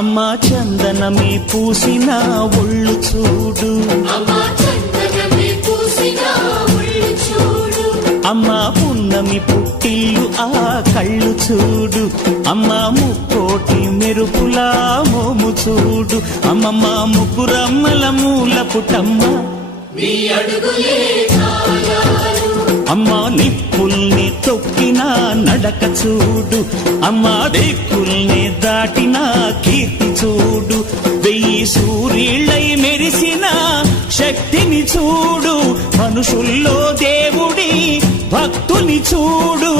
అమ్మా చందనమే పూసిన ఒళ్ళు చూడు, అమ్మా పున్నమి పుట్టిల్లు ఆ కళ్ళు చూడు, అమ్మా ముక్కోటి మెరుపులా మోము చూడు, అమ్మమ్మ ముగ్గురమ్మల మూల పుటమ్మ అమ్మా నిప్పుల్ని తొక్కిన నడక చూడు, అమ్మా దిక్కుల్ని దాటిన కీర్తి చూడు, 1000 సూర్యులై మెరిసిన శక్తిని చూడు, మనుషుల్లో దేవుడి భక్తుని చూడు.